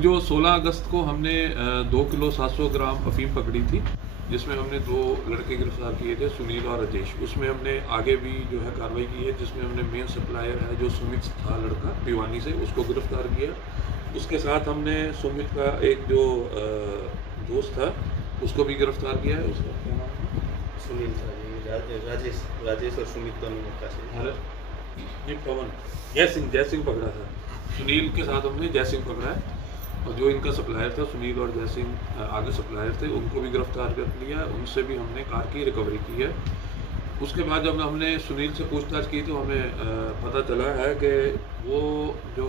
जो 16 अगस्त को हमने 2 किलो 700 ग्राम अफीम पकड़ी थी, जिसमें हमने 2 लड़के गिरफ्तार किए थे, सुनील और राजेश। उसमें हमने आगे भी जो है कार्रवाई की है, जिसमें हमने मेन सप्लायर है जो सुमित था लड़का भिवानी से, उसको गिरफ्तार किया। उसके साथ हमने सुमित का एक जो दोस्त था उसको भी गिरफ्तार किया है। उसका क्या नाम है? सुनील था जी, राजेश और सुमित दोनों मौका से। ये पवन जय सिंह पकड़ा था। सुनील के साथ हमने जय सिंह पकड़ा है, और जो इनका सप्लायर था सुनील और जय सिंह आगे सप्लायर थे, उनको भी गिरफ्तार कर लिया। उनसे भी हमने कार की रिकवरी की है। उसके बाद जब हमने सुनील से पूछताछ की तो हमें पता चला है कि वो जो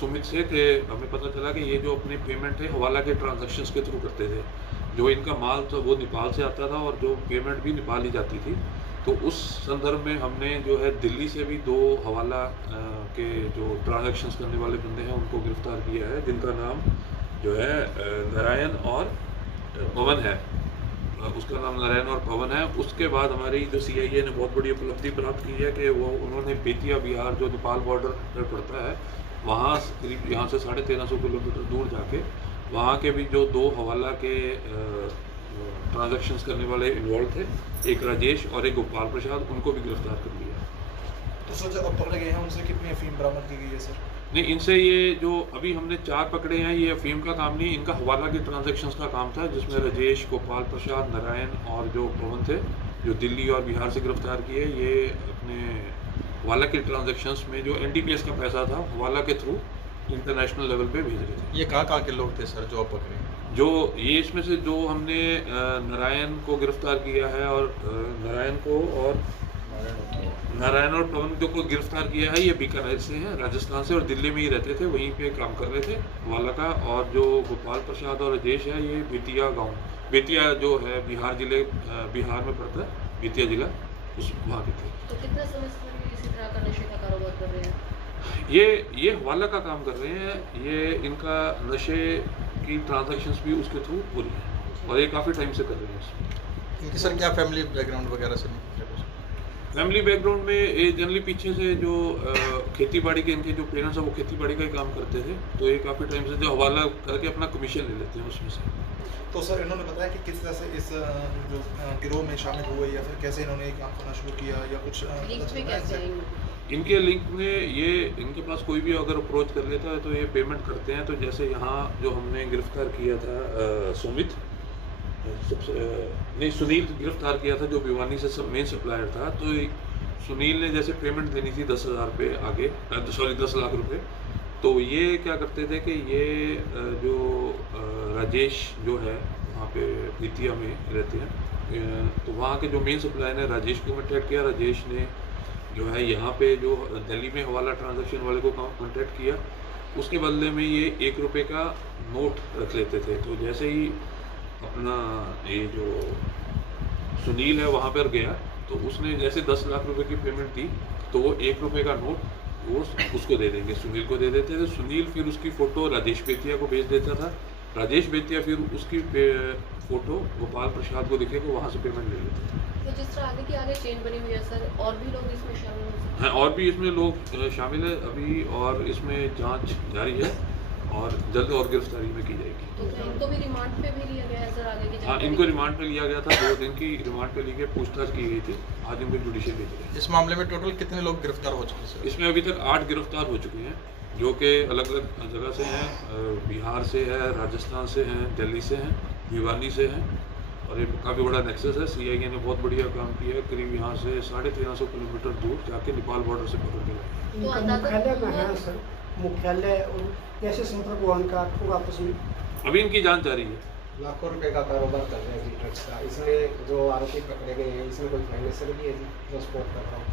सुमित से कि हमें पता चला कि ये जो अपने पेमेंट है हवाला के ट्रांजैक्शंस के थ्रू करते थे। जो इनका माल था वो नेपाल से आता था और जो पेमेंट भी नेपाल ही जाती थी। तो उस संदर्भ में हमने जो है दिल्ली से भी 2 हवाला के जो ट्रांजैक्शंस करने वाले बंदे हैं उनको गिरफ्तार किया है, जिनका नाम जो है नारायण और पवन है। उसका नाम नारायण और पवन है। उसके बाद हमारी जो CIA ने बहुत बड़ी उपलब्धि प्राप्त की है कि उन्होंने बेतिया बिहार जो नेपाल बॉर्डर पर पड़ता है, वहाँ करीब यहाँ से 1350 किलोमीटर दूर जाके वहाँ के भी जो 2 हवाला के ट्रांजैक्शंस करने वाले इन्वॉल्व थे, एक राजेश और एक गोपाल प्रसाद, उनको भी गिरफ्तार कर लिया। तो सर जो अब पकड़े गए हैं उनसे कितनी अफीम बरामद की गई है सर? नहीं, इनसे ये जो अभी हमने 4 पकड़े हैं, ये अफीम का काम नहीं, इनका हवाला के ट्रांजैक्शंस का काम था, जिसमें राजेश, गोपाल प्रसाद, नारायण और जो पवन थे, जो दिल्ली और बिहार से गिरफ्तार किए, ये अपने हवाला के ट्रांजैक्शंस में जो NDPS का पैसा था हवाला के थ्रू इंटरनेशनल लेवल पे भेज रहे थे। ये कहाँ के लोग थे सर जो आप पकड़े? जो ये इसमें से जो हमने नारायण को गिरफ्तार किया है, और नारायण और पवन को गिरफ्तार किया है, ये बीकानेर से हैं, राजस्थान से, और दिल्ली में ही रहते थे, वहीं पे काम कर रहे थे वाला का। और जो गोपाल प्रसाद और राजेश है, ये बेतिया जो है बिहार में पड़ता है, बेतिया जिला, उस वहाँ के थे। तो कितना समय से इसी तरह का नशे का कारोबार कर रहे हैं? ये हवाला का काम कर रहे हैं। ये इनका नशे की ट्रांजैक्शंस भी उसके थ्रू हो रही है, और ये काफ़ी टाइम से कर रहे हैं। इनकी सर क्या फैमिली बैकग्राउंड वगैरह से? फैमिली बैकग्राउंड में ये जनरली पीछे से जो खेती बाड़ी के इनके जो पेरेंट्स हैं वो खेती बाड़ी का ही काम करते थे, तो ये काफ़ी टाइम से जो हवाला करके अपना कमीशन ले लेते हैं उसमें से। तो सर इन्होंने बताया कि किस तरह से इस जो गिरोह में शामिल हुए, या फिर कैसे इन्होंने काम करना शुरू किया, या कुछ लिंक में कैसे? इनके लिंक में ये इनके पास कोई भी अगर अप्रोच कर लेता है तो ये पेमेंट करते हैं। तो जैसे यहाँ जो हमने गिरफ्तार किया था सुनील गिरफ्तार किया था, जो भिवानी से मेन सप्लायर था। तो सुनील ने जैसे पेमेंट देनी थी 10,000 रुपये आगे, 10 लाख रुपए। तो ये क्या करते थे कि ये जो राजेश जो है वहाँ पे बेतिया में रहते हैं, तो वहाँ के जो मेन सप्लायर ने राजेश को कॉन्टैक्ट किया। राजेश ने जो है यहाँ पे जो दिल्ली में हवाला ट्रांजैक्शन वाले को कॉन्टैक्ट किया, उसके बदले में ये 1 रुपये का नोट रख लेते थे। तो जैसे ही अपना ये जो सुनील है वहाँ पर गया, तो उसने जैसे 10 लाख रुपए की पेमेंट दी, तो वो 1 रुपये का नोट वो उसको दे देंगे, सुनील को दे देते थे। सुनील फिर उसकी फ़ोटो राजेश बेतिया को भेज देता था। राजेश बेतिया फिर उसकी फ़ोटो गोपाल प्रसाद को दिखे को वहाँ से पेमेंट ले लेते थे। तो जिस तरह आगे की आगे चेन बनी हुई है सर, और भी लोग इसमें शामिल हो सकते हैं? और भी इसमें लोग शामिल है अभी, और इसमें जांच जारी है, और जल्द और गिरफ्तारी में की जाएगी। तो इनको भी रिमांड पे भी लिया गया है सर आगे की? हाँ, इनको रिमांड पे लिया गया था, 2 दिन की रिमांड पे लेके पूछताछ की गई थी। आज इनको जुडिशियल भेजा गया। इस मामले में टोटल कितने लोग गिरफ्तार हो चुके हैं सर? इसमें अभी तक 8 गिरफ्तार हो चुके हैं, जो कि अलग अलग जगह से हैं। बिहार से है, राजस्थान से हैं, दिल्ली से हैं, भिवानी से हैं, और ये काफ़ी बड़ा नेक्सस है। CIA ने बहुत बढ़िया काम किया है। करीब यहाँ से 1350 किलोमीटर दूर जाके नेपाल बॉर्डर से पकड़ के लाए। इनका मुख्यालय कहाँ है सर? मुख्यालय और कैसे संपर्क हुआ उनका आपस में? अभी इनकी जांच जारी है। लाखों रुपए का कारोबार कर रहे हैं ड्रग्स का। इसमें जो आरोपी पकड़े गए हैं, इसमें कोई फाइनेंशियल भी है जी जो सपोर्ट कर रहा हूँ?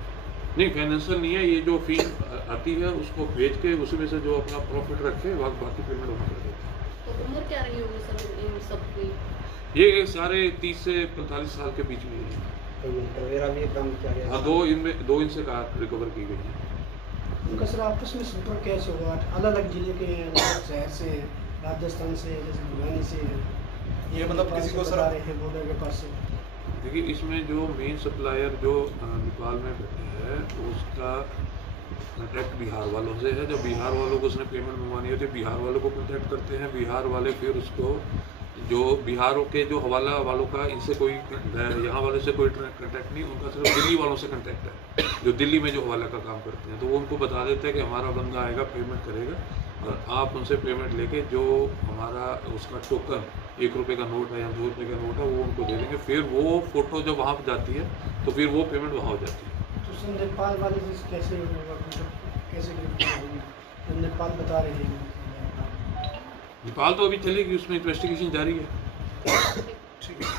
नहीं, फाइनेंशियल नहीं है। ये जो फीस आती है उसको बेच के उसमें से जो अपना प्रॉफिट रखे बाकी पेमेंट वहाँ कर देते हैं। तो उम्र क्या रही होगी सर इन सब की? ये सारे 30 से 45 साल के बीच में है। तो मेरा भी काम किया गया। हाँ, 2 इनसे कार रिकवर की गई है। उनका सर आपस में संपर्क कैसे हुआ? अलग अलग जिले के शहर से, राजस्थान से, जैसे भिवानी से, ये मतलब किसी को सर रहे हैं बॉर्डर के पास से? देखिए, इसमें जो मेन सप्लायर जो नेपाल में बैठे है, उसका कॉन्टैक्ट बिहार वालों से है। जब बिहार वालों को उसने पेमेंट मंगवानी होती है, बिहार वालों को कॉन्टैक्ट करते हैं, बिहार वाले फिर उसको जो बिहार के जो हवाला वालों का इनसे कोई यहाँ वाले से कोई कॉन्टैक्ट नहीं, उनका सिर्फ दिल्ली वालों से कॉन्टैक्ट है, जो दिल्ली में जो हवाला का काम करते हैं। तो वो उनको बता देते हैं कि हमारा बंदा आएगा, पेमेंट करेगा, और आप उनसे पेमेंट लेके जो हमारा उसका टोकन 1 रुपये का नोट है या 2 रुपये का नोट है वो उनको दे देंगे। फिर वो फ़ोटो जब वहाँ पर जाती है तो फिर वो पेमेंट वहाँ हो जाती है। तो सर नेपाल वाले से कैसे होगा, मतलब कैसे गिरफ्तार होगी? जब नेपाल बता रहे हैं नेपाल तो अभी चलेगी, उसमें इन्वेस्टिगेशन जारी है। ठीक है।